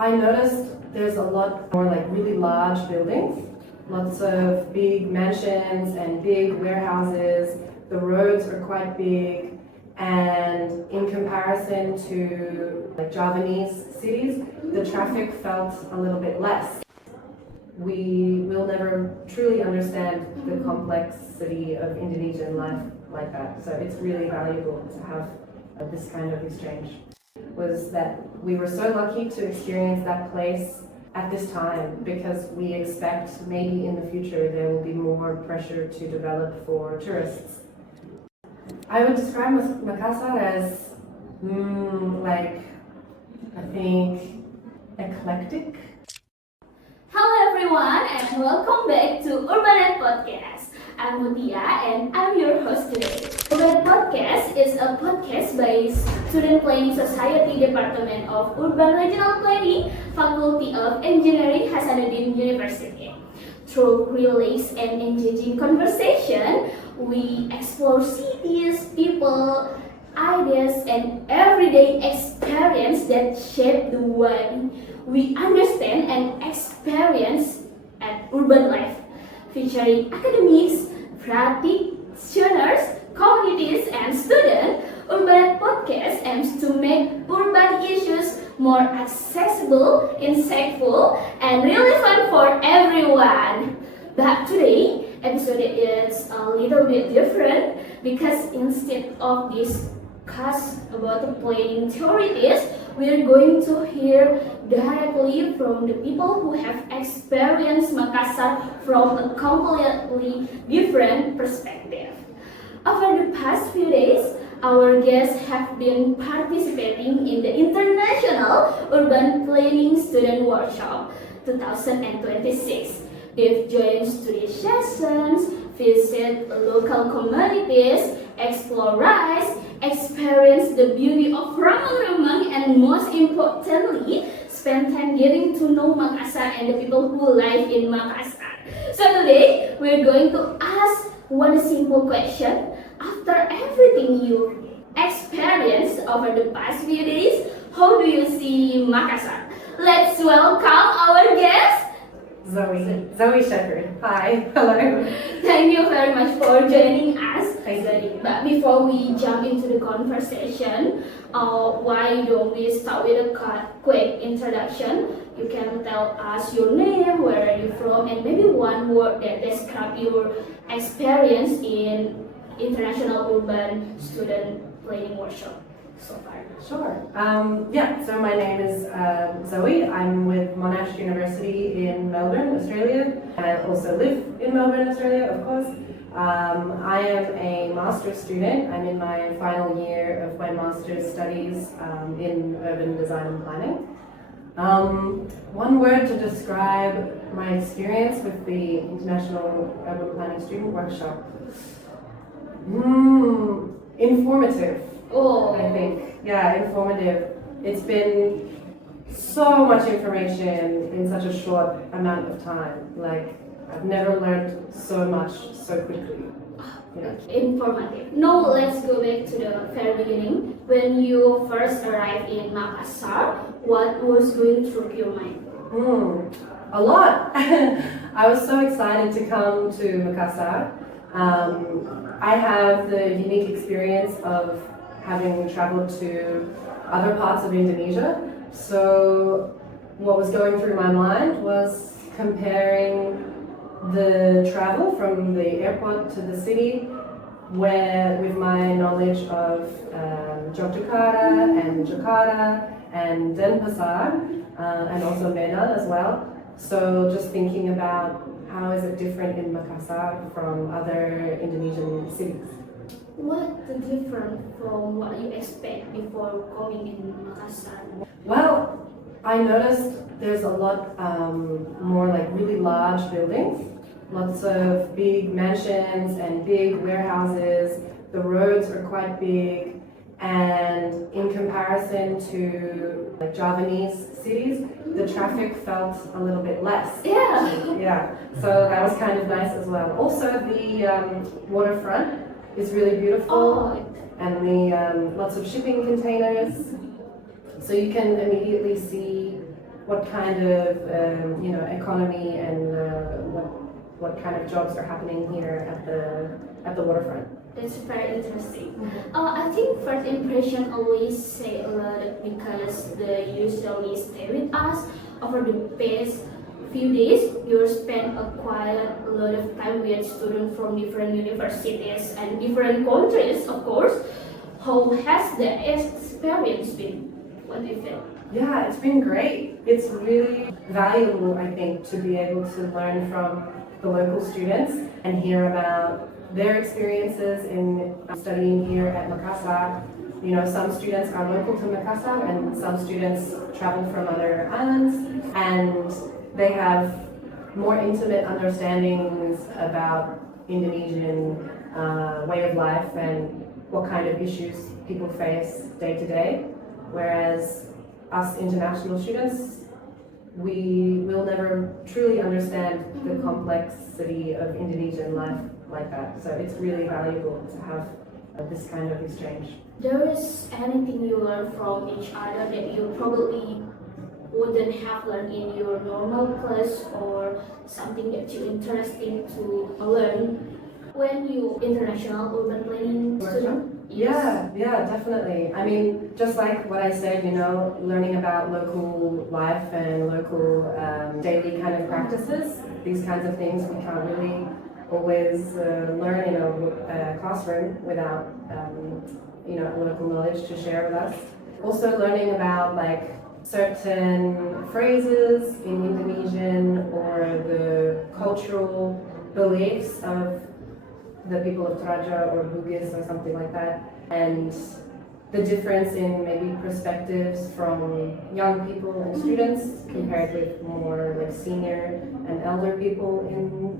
I noticed there's a lot more like really large buildings, lots of big mansions and big warehouses. The roads are quite big, and in comparison to like Javanese cities, the traffic felt a little bit less. We will never truly understand the complexity of Indonesian life like that, so it's really valuable to have this kind of exchange. Was that we were so lucky to experience that place at this time, because we expect maybe in the future there will be more pressure to develop for tourists. I would describe Makassar as like, I think, eclectic. Hello everyone and welcome back to Urbanite Podcast. I'm Mutia and I'm your host today. Urbanite Podcast is a podcast by Student Planning Society Department of Urban Regional Planning, Faculty of Engineering, Hasanuddin University. Through relaxed and engaging conversation, we explore cities, people, ideas, and everyday experience that shape the way we understand and experience at urban life, featuring academics, practitioners, communities, and students. Urbanite Podcast aims to make urban issues more accessible, insightful, and relevant for everyone. But today, episode is a little bit different because instead of discuss about the planning theories, we're going to hear directly from the people who have experienced Makassar from a completely different perspective. Over the past few days, our guests have been participating in the International Urban Planning Student Workshop 2026. They've joined study sessions, visit local communities, explore rice, experience the beauty of Ramang-Ramang, and most importantly, spend time getting to know Makassar and the people who live in Makassar. So today, we're going to ask one simple question. After everything you experienced over the past few days, how do you see Makassar? Let's welcome our guest, Zoe Shepherd. Hi, hello. Thank you very much for joining us. Thank you. But before we jump into the conversation, why don't we start with a quick introduction? You can tell us your name, where are you from, and maybe one word that describes your experience in International Urban Student Planning Workshop so far. Sure. So my name is Zoe. I'm with Monash University in Melbourne, Australia, and I also live in Melbourne, Australia, of course. I am a master's student. I'm in my final year of my master's studies in urban design and planning. One word to describe my experience with the International Urban Planning Student Workshop. Informative. Oh, I think. Yeah, informative. It's been so much information in such a short amount of time. Like, I've never learned so much so quickly. Yeah. informative. Now let's go back to the very beginning. When you first arrived in Makassar, what was going through your mind? A lot. I was so excited to come to Makassar. I have the unique experience of having traveled to other parts of Indonesia. So what was going through my mind was comparing the travel from the airport to the city, where with my knowledge of Yogyakarta and Jakarta and Denpasar and also Medan as well. So just thinking about how is it different in Makassar from other Indonesian cities. What the difference from what you expect before coming in Makassar? Well, I noticed there's a lot more like really large buildings, lots of big mansions and big warehouses. The roads are quite big, and in comparison to like Javanese cities, the traffic felt a little bit less. Yeah. So that was kind of nice as well. Also, the waterfront is really beautiful, and the lots of shipping containers. So you can immediately see what kind of economy and what kind of jobs are happening here at the waterfront. That's very interesting. I think first impression always say a lot because they usually stay with us over the past few days. You spend quite a lot of time with students from different universities and different countries, of course. How has the experience been? What do you feel? Yeah, it's been great. It's really valuable, I think, to be able to learn from the local students and hear about their experiences in studying here at Makassar. You know, some students are local to Makassar and some students travel from other islands, and they have more intimate understandings about Indonesian way of life and what kind of issues people face day to day. Whereas us international students, we will never truly understand the complexity of Indonesian life like that. So it's really valuable to have this kind of exchange. There is anything you learn from each other that you probably wouldn't have learned in your normal class, or something that you interesting to learn when you international urban planning student? Yeah, definitely. I mean, just like what I said, learning about local life and local daily kind of practices, these kinds of things we can't really always learn in a classroom without local knowledge to share with us. Also learning about like certain phrases in Indonesian or the cultural beliefs of the people of Toraja or Bugis or something like that, and the difference in maybe perspectives from young people and students compared with more like senior and elder people in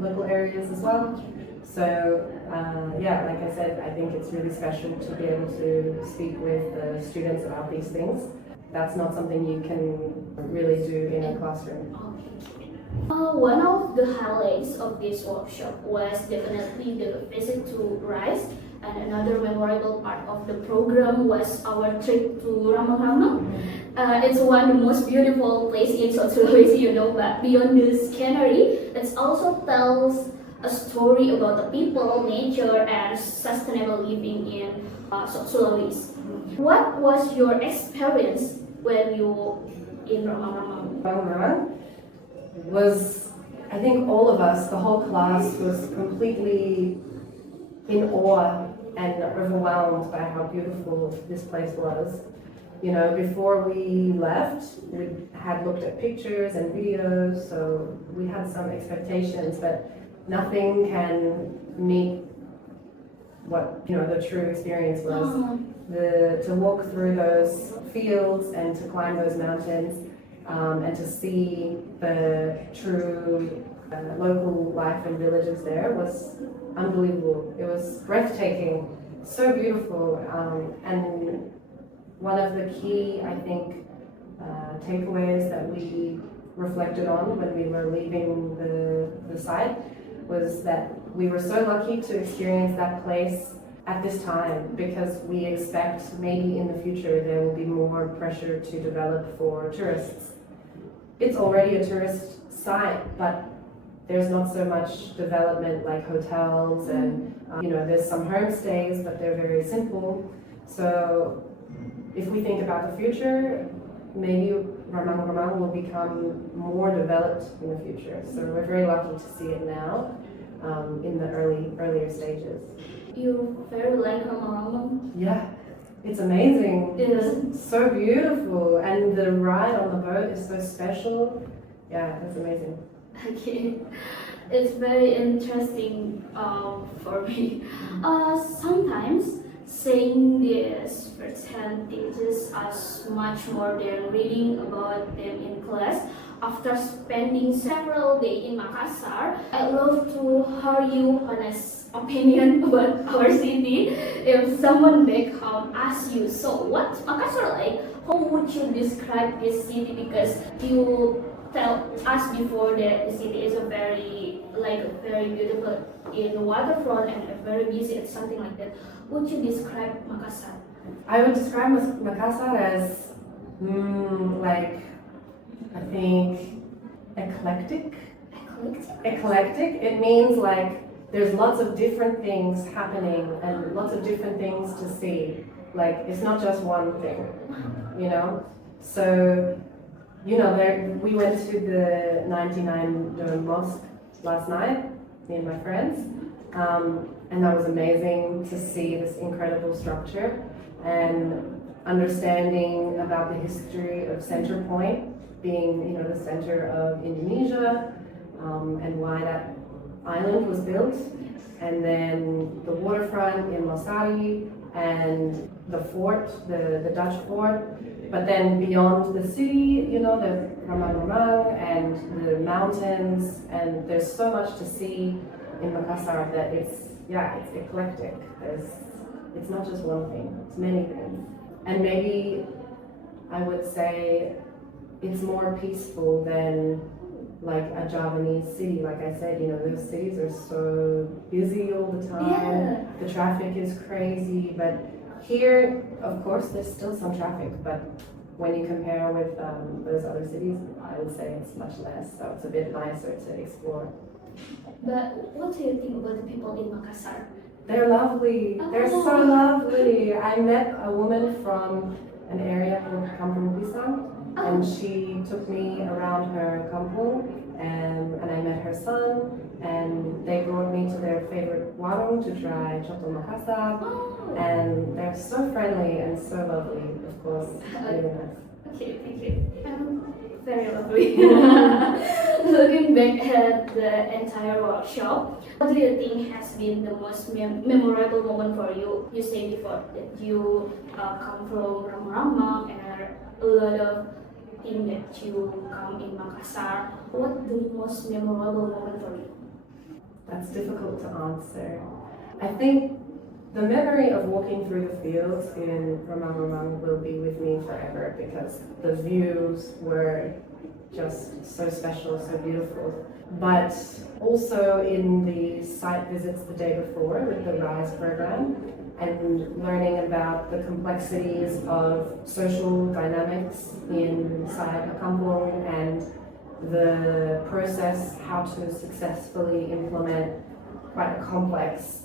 local areas as well. So like I said, I think it's really special to be able to speak with the students about these things. That's not something you can really do in a classroom. One of the highlights of this workshop was definitely the visit to Rice, and another memorable part of the program was our trip to Ramang-Ramang. It's one of the most beautiful place in South Sulawesi, but beyond the scenery, it also tells a story about the people, nature, and sustainable living in South Sulawesi. What was your experience when you in Ramang-Ramang? Was, I think all of us, the whole class, was completely in awe and overwhelmed by how beautiful this place was. Before we left, we had looked at pictures and videos, so we had some expectations, but nothing can meet what the true experience was. To walk through those fields and to climb those mountains. And to see the true local life and villages there was unbelievable. It was breathtaking, so beautiful. And one of the key, I think, takeaways that we reflected on when we were leaving the site was that we were so lucky to experience that place at this time, because we expect maybe in the future there will be more pressure to develop for tourists. It's already a tourist site, but there's not so much development like hotels and there's some homestays, but they're very simple. So if we think about the future, maybe Ramang-Ramang will become more developed in the future. So we're very lucky to see it now in the earlier stages. You very like Ramang-Ramang? Yeah. It's amazing. Yeah. It's so beautiful, and the ride on the boat is so special. Yeah, it's amazing. Okay, it's very interesting for me. Sometimes saying this firsthand teaches us much more than reading about them in class. After spending several days in Makassar, I'd love to hear your honest opinion about our city. If someone back home asks you, so what's Makassar like? How would you describe this city? Because you tell us before that the city is very beautiful in the waterfront and very busy and something like that. Would you describe Makassar? I would describe Makassar as like I think eclectic. Eclectic? Eclectic, it means like there's lots of different things happening and lots of different things to see. Like it's not just one thing, you know? So, you know, we went to the 99 Dome Mosque last night, me and my friends, and that was amazing to see this incredible structure and understanding about the history of Center Point being, you know, the center of Indonesia, and why that island was built, and then the waterfront in Losari and the fort, the Dutch fort, but then beyond the city, you know, the Ramang and the mountains, and there's so much to see in Makassar that it's eclectic. It's not just one thing, it's many things. And maybe I would say it's more peaceful than like a Javanese city. Like I said, you know, those cities are so busy all the time. Yeah. The traffic is crazy, but here, of course, there's still some traffic, but when you compare with those other cities, I would say it's much less, so it's a bit nicer to explore. But what do you think about the people in Makassar? They're lovely. They're so lovely. I met a woman from an area called Kampung Pisang, and she took me around her kampung, and I met her son, and they brought me to their favorite warung to try Kota Makassar, and they're so friendly and so lovely, of course, really nice. Okay, thank you. Very lovely. Looking back at the entire workshop, what do you think has been the most memorable moment for you? You said before that you come from Ramang and a lot of things that you come in Makassar. What the most memorable moment for you? That's difficult to answer. I think the memory of walking through the fields in Ramang will be with me forever because the views were just so special, so beautiful. But also in the site visits the day before with the RISE program and learning about the complexities of social dynamics inside a kampung and the process how to successfully implement quite a complex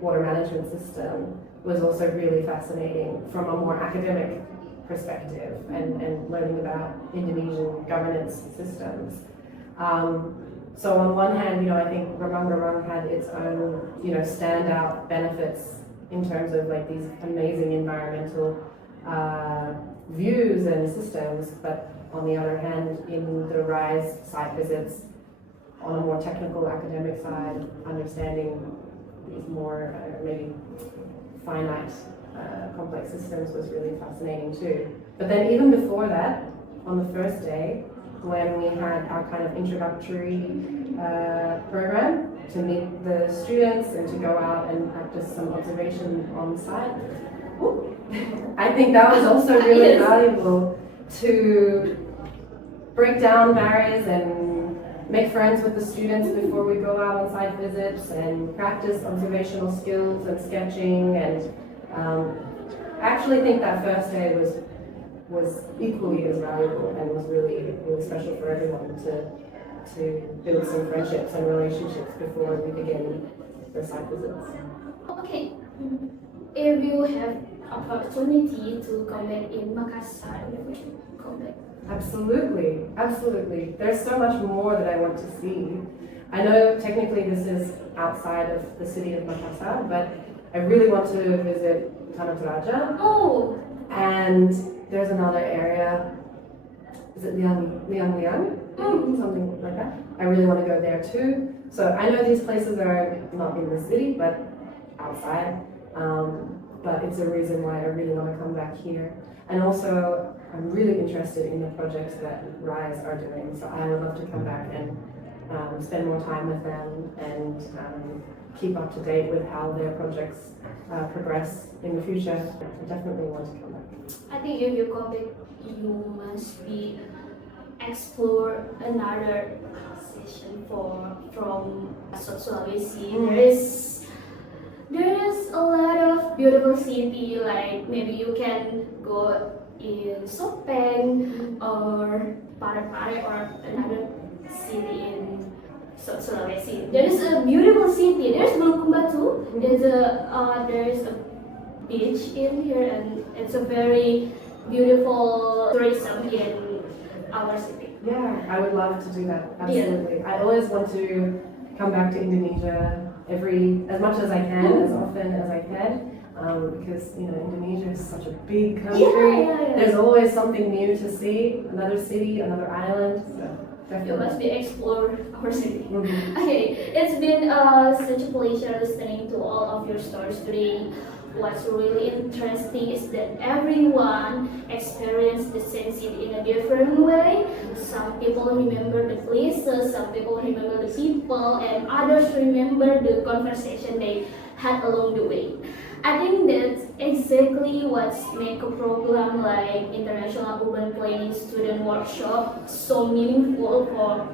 water management system was also really fascinating from a more academic perspective and learning about Indonesian governance systems. So on one hand, you know, I think Ramang had its own, you know, standout benefits in terms of like these amazing environmental views and systems, but on the other hand, in the RISE site visits, on a more technical academic side, understanding these more maybe finite complex systems was really fascinating too. But then even before that, on the first day, when we had our kind of introductory program to meet the students and to go out and practice some observation on site, I think that was also really valuable to break down barriers and make friends with the students before we go out on site visits and practice observational skills and sketching. And I actually think that first day was equally as valuable and was really, really special for everyone to build some friendships and relationships before we begin the site visits. Okay, if you have opportunity to come back in Makassar, you should come back. Absolutely, absolutely. There's so much more that I want to see. I know technically this is outside of the city of Makassar, but I really want to visit Tanah Toraja. Oh! And there's another area, is it Liang? Something like that. I really want to go there too. So I know these places are not in the city, but outside. But it's a reason why I really want to come back here. And also, I'm really interested in the projects that RISE are doing. So I would love to come back and spend more time with them and keep up to date with how their projects progress in the future. I definitely want to come back. I think if you come back, you must be explore another session from Sulawesi. There is a lot of beautiful city, like maybe you can go in Sopeng or Parepare or another city in Sulawesi. There is a beautiful city. There's Bulukumba too. There's a beach in here, and it's a very beautiful tourism in our city. Yeah, I would love to do that. Absolutely. I always want to come back to Indonesia as much as I can, as often as I can. Because Indonesia is such a big country. Yeah. There's always something new to see, another city, another island. So You definitely. must be explore our city. Mhm. Okay, it's been such a pleasure listening to all of your stories today. What's really interesting is that everyone experienced the same city in a different way. Some people remember the places, some people remember the people, and others remember the conversation they had along the way. I think that's exactly what makes a program like International Urban Planning Student Workshop so meaningful for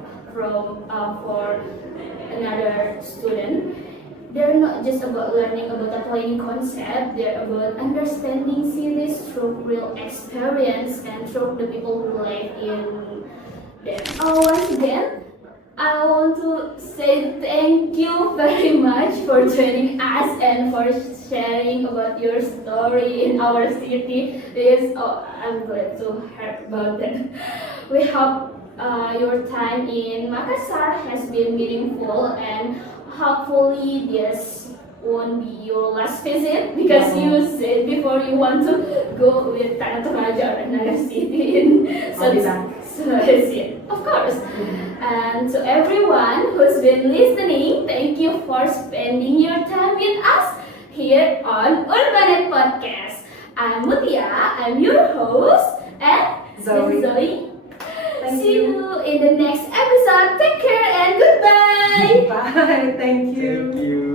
another student. They're not just about learning about the planning concept, they're about understanding cities through real experience and through the people who live in them. Once again, I want to say thank you very much for joining us and for sharing about your story in our city. I'm glad to hear about that. We hope your time in Makassar has been meaningful, and hopefully this won't be your last visit, because you said before you want to go with Kota Makassar or another city in I'll be back. Sulawesi. Of course. And to everyone who's been listening, thank you for spending your time with us here on Urbanite Podcast. I'm Mutia, I'm your host, and Zoe. Thank See you. you in the next episode. Take care and goodbye. Bye. Thank you. Thank you.